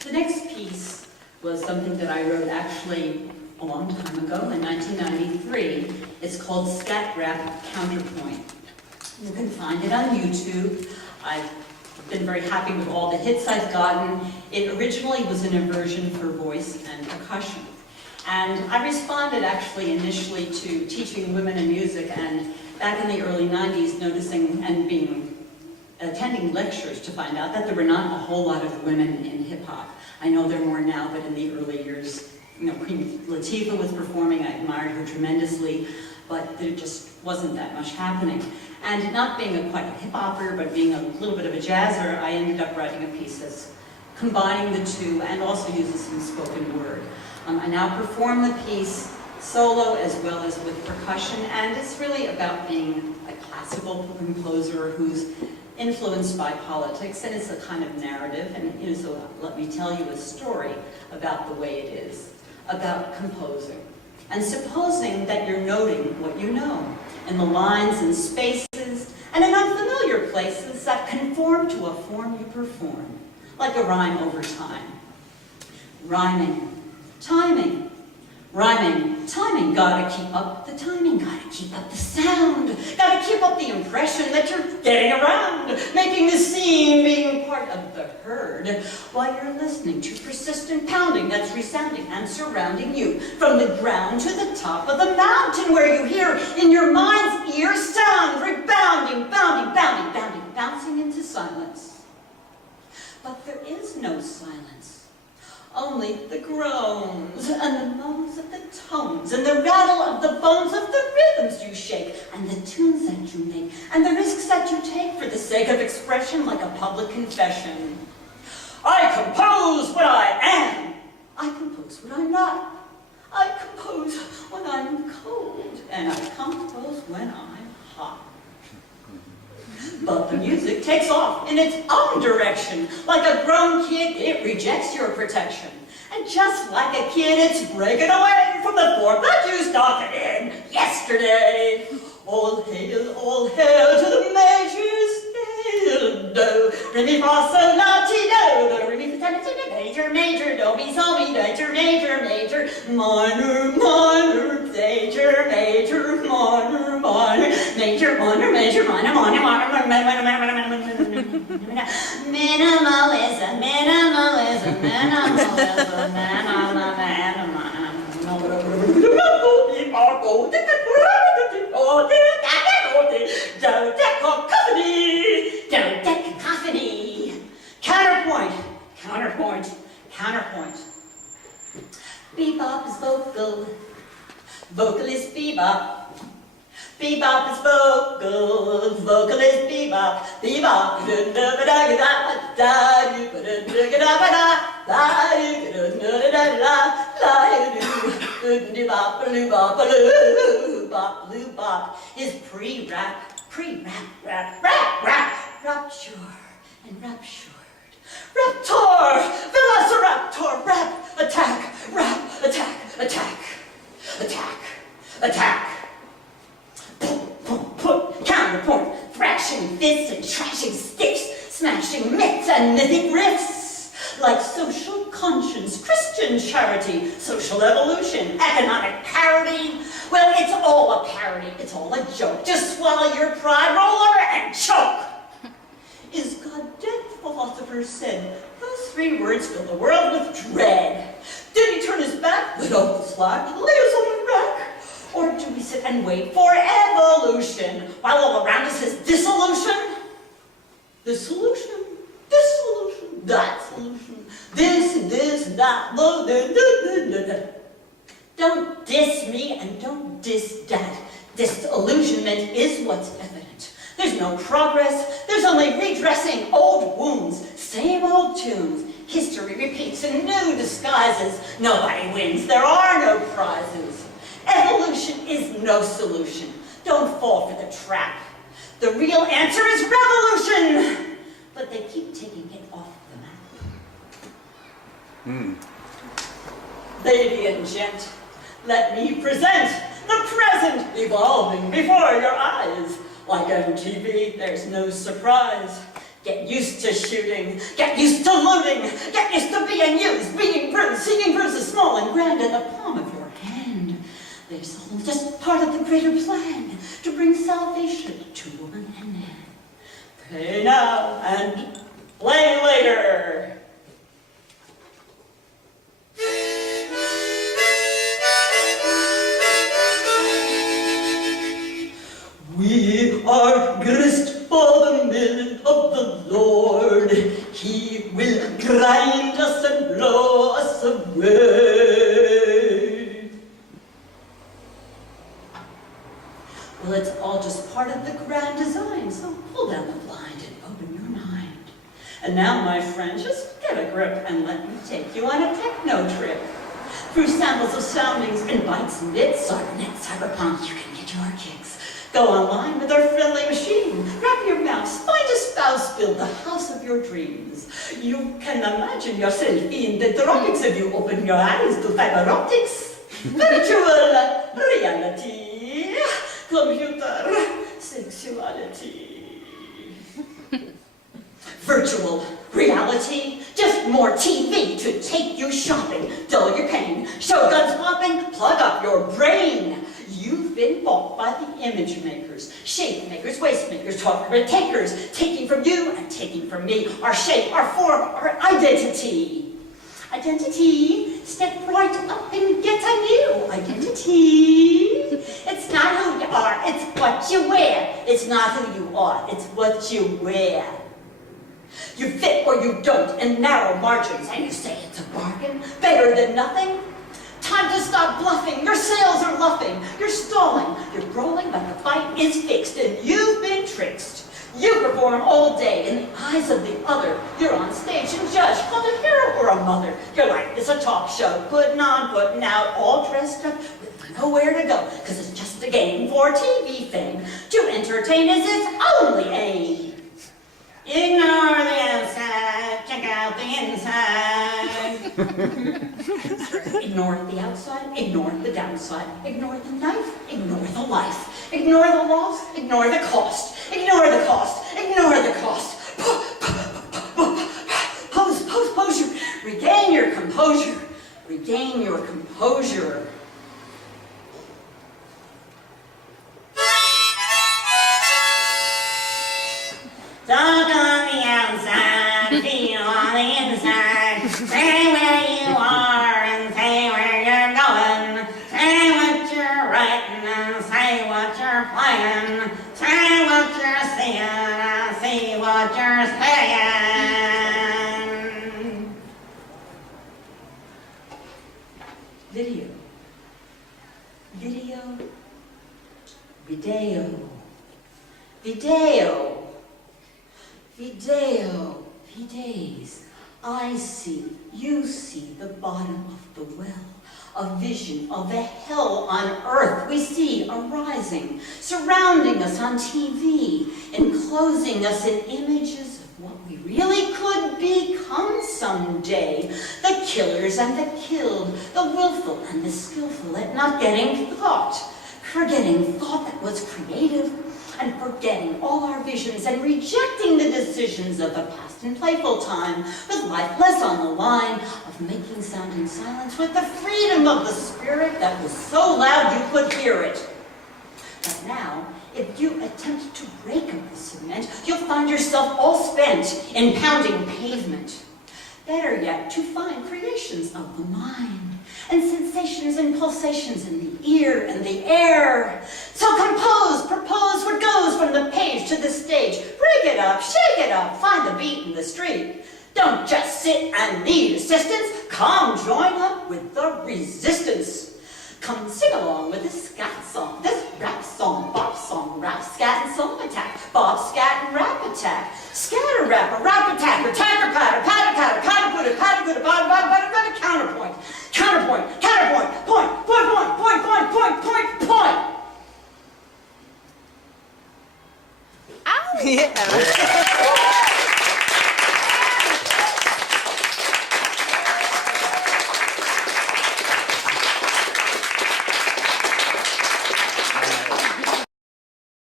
The next piece was something that I wrote actually a long time ago, in 1993. It's called Scat Rap Counterpoint. You can find it on YouTube. I've been very happy with all the hits I've gotten. It originally was in a version for voice and percussion. And I responded actually initially to teaching women in music, and back in the early 90s noticing and attending lectures to find out that there were not a whole lot of women in hip-hop. I know there are more now, but in the early years, Queen Latifah was performing. I admired her tremendously, but there just wasn't that much happening. And not being quite a hip-hopper, but being a little bit of a jazzer, I ended up writing a piece that's combining the two and also uses some spoken word. I now perform the piece solo as well as with percussion, and it's really about being a classical composer who's influenced by politics, and it's a kind of narrative, and so let me tell you a story about the way it is, about composing. And supposing that you're noting what you know, in the lines and spaces, and in unfamiliar places that conform to a form you perform, like a rhyme over time. Rhyming, timing, rhyming, timing, gotta keep up the timing, gotta keep up the sound, gotta keep up the impression that you're getting around, making the scene, being part of the herd, while you're listening to persistent pounding that's resounding and surrounding you, from the ground to the top of the mountain, where you hear in your mind's ear sound, rebounding, bounding, bounding, bounding, bouncing into silence. But there is no silence. Only the groans and the moans of the tones and the rattle of the bones of the rhythms you shake and the tunes that you make and the risks that you take for the sake of expression, like a public confession. I compose what I am. I compose what I'm not. I compose when I'm cold, and I compose when I'm hot. But the music takes off in its own direction. Like a grown kid, it rejects your protection. And just like a kid, it's breaking away from the form that you started in yesterday. All hail to the major scale. Do, re, mi, fa, sol, la, ti, do. Do, re, mi, fa, sol, la, major, major, do, mi, sol, mi, major, major, major, minor, minor, major, major, minor, minor, major, minor, major, minor, minor, minor, minimalism, minimalism, minimalism, cacophony. Counterpoint, counterpoint, counterpoint. Bebop is vocal, vocal is bebop. Bebop is vocal, vocal is bebop. Bebop, is pre-rap, rap, rapture and raptured. Raptor, velociraptor, rap, attack, attack. Counterpoint, thrashing fists and trashing sticks, smashing myths and mythic riffs, like social conscience, Christian charity, social evolution, economic parity. Well, it's all a parody, it's all a joke. Just swallow your pride, roll over and choke. Is God dead? Philosophers said. Those three words fill the world with dread. Did he turn his back, let off the slack, lay us on the rack? Or do we sit and wait for evolution while all around us is dissolution? This solution, that solution, this, that, Don't diss me and don't diss that. Disillusionment is what's evident. There's no progress, there's only redressing old wounds, same old tunes. History repeats in new disguises. Nobody wins, there are no prizes. Evolution is no solution. Don't fall for the trap. The real answer is revolution! But they keep taking it off the map. Lady and gent, let me present the present evolving before your eyes. Like MTV, there's no surprise. Get used to shooting, get used to looting, get used to being used, being bruised, seeing bruises small and grand in the palm of your hand. This all just part of the greater plan to bring salvation to woman and man. Pay now and play later. We are grist for the mill of the Lord. He will grind us and blow us away. Well, it's all just part of the grand design, so pull down the blind and open your mind. And now, my friend, just get a grip and let me take you on a techno trip. Through samples of soundings and bites and bits, cybernet, cyberpunk, you can get your kicks. Go online with our friendly machine. Grab your mouse, find a spouse, build the house of your dreams. You can imagine yourself in the tropics if you open your eyes to fiber optics. Virtual reality, computer sexuality. Virtual reality, just more TV to take you shopping, dull your pain, show guns popping, plug up your brain. You've been bought by the image makers, shape makers, waste makers, talk takers, taking from you and taking from me, our shape, our form, our identity. Identity, step right up and get a new identity. It's not who you are, it's what you wear. It's not who you are, it's what you wear. You fit or you don't in narrow margins, and you say it's a bargain, better than nothing. Time to stop bluffing, your sails are luffing, you're stalling, you're rolling, but the fight is fixed, and you've been tricked. You perform all day in the eyes of the other. You're on stage and judged, called a hero or a mother. Your life is a talk show, putting on, putting out, all dressed up with nowhere to go, because it's just a game for TV fame. To entertain is its only aim. Ignore the outside, check out the inside. Ignore the outside, ignore the downside. Ignore the knife, ignore the life. Ignore the loss, ignore the cost. Ignore the cost, ignore the cost. Pose, regain your composure. Regain your composure. Talk on the outside, feel on the inside. Say where you are and say where you're going. Say what you're writing and say what you're playing. Say what you're seeing and see what you're saying. Video. Video. Video. Video. Video, vides, I see, you see the bottom of the well, a vision of the hell on earth we see arising, surrounding us on TV, enclosing us in images of what we really could become someday. The killers and the killed, the willful and the skillful at not getting thought, forgetting thought that was creative, and forgetting all our visions and rejecting the decisions of the past in playful time, with life less on the line, of making sound in silence with the freedom of the spirit that was so loud you could hear it. But now, if you attempt to break up the cement, you'll find yourself all spent in pounding pavement. Better yet, to find creations of the mind, and sensations and pulsations in the ear and the air. So compose, propose what goes from the page to the stage. Break it up, shake it up, find the beat in the street. Don't just sit and need assistance. Come join up with the resistance. Come sing along with this scat song, this rap song, bop song, rap, scat, and song attack. Bop, scat, and rap attack. Scatter rap, a rap attack, or patter, patter, patter, patter, patter, put it, patter, put it, patter, patter, patter, patter, counterpoint. Counterpoint, counterpoint, point, point, point, point, point, point, point, point. Ow! Yeah.